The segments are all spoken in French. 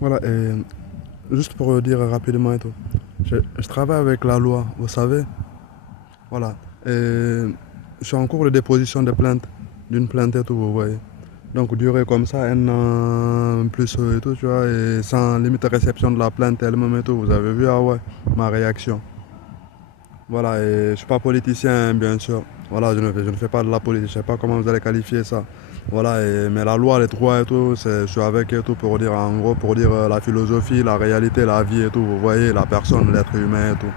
Voilà, et juste pour dire rapidement et tout, je travaille avec la loi, vous savez, voilà. Et je suis en cours de déposition de plainte, d'une plainte et tout, vous voyez. Donc durer comme ça un an plus et tout, tu vois, et sans limite réception de la plainte elle-même et tout, vous avez vu, ah ouais, ma réaction. Voilà, et je suis pas politicien, bien sûr. Voilà, je ne fais pas de la politique, je sais pas comment vous allez qualifier ça. Voilà, mais la loi, les droits et tout, je suis avec et tout pour dire, en gros, pour dire la philosophie, la réalité, la vie et tout, vous voyez, la personne, l'être humain et tout.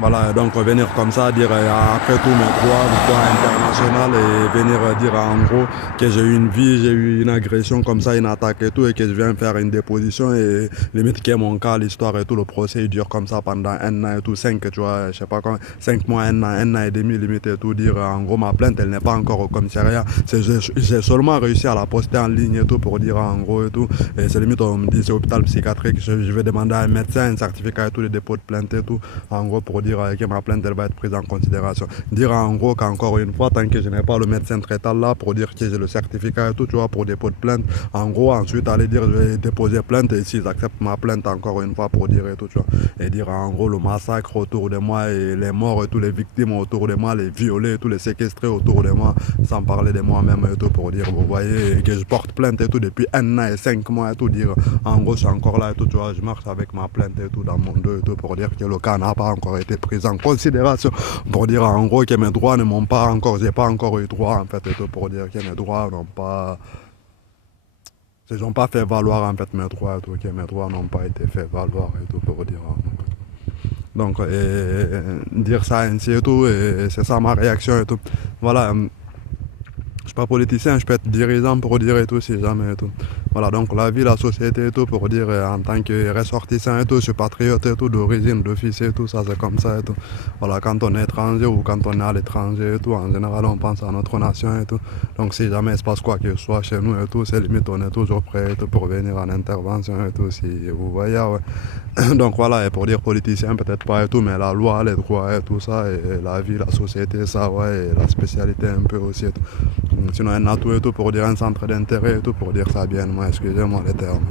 Voilà, donc venir comme ça, dire après tout mes droits internationaux et venir dire en gros que j'ai eu une vie, j'ai eu une agression comme ça, une attaque et tout, et que je viens faire une déposition et limite qui est mon cas, l'histoire et tout, le procès il dure comme ça pendant un an et tout, cinq, tu vois, je sais pas quand, 5 mois, un an et demi limite et tout, dire en gros ma plainte elle n'est pas encore au commissariat, j'ai seulement réussi à la poster en ligne et tout pour dire en gros et tout, et c'est limite on me dit c'est hôpital psychiatrique, je vais demander à un médecin un certificat et tout, les dépôts de plainte et tout, en gros pour dire que ma plainte elle va être prise en considération. Dire en gros qu'encore une fois, tant que je n'ai pas le médecin traitant là pour dire que j'ai le certificat et tout, tu vois, pour dépôt de plainte, en gros ensuite aller dire je vais déposer plainte et s'ils acceptent ma plainte encore une fois pour dire et tout, tu vois, et dire en gros le massacre autour de moi et les morts et tous les victimes autour de moi, les violés et tous les séquestrés autour de moi, sans parler de moi-même et tout pour dire, vous voyez, que je porte plainte et tout depuis un an et 5 mois et tout, dire en gros je suis encore là et tout, tu vois, je marche avec ma plainte et tout dans mon dos et tout pour dire que le cas n'a pas encore été pris en considération, pour dire en gros que mes droits ne m'ont pas encore, j'ai pas encore eu droit en fait et tout, pour dire que mes droits n'ont pas, ils n'ont pas fait valoir en fait mes droits et tout, que mes droits n'ont pas été fait valoir et tout pour dire. Donc dire ça ainsi et tout, et c'est ça ma réaction et tout. Voilà, je suis pas politicien, je peux être dirigeant pour dire et tout si jamais et tout. Voilà, donc la vie, la société et tout pour dire en tant que ressortissant et tout, je suis patriote et tout, d'origine, d'office et tout, ça c'est comme ça et tout. Voilà, quand on est étranger ou quand on est à l'étranger et tout, en général on pense à notre nation et tout. Donc si jamais il se passe quoi que ce soit chez nous et tout, c'est limite on est toujours prêt et tout pour venir en intervention et tout, si vous voyez, ouais. Donc voilà, et pour dire politicien peut-être pas et tout, mais la loi, les droits et tout ça, et la vie, la société, ça ouais, et la spécialité un peu aussi et tout. Sinon un atout et tout pour dire un centre d'intérêt et tout pour dire ça bien, moi excusez-moi les termes.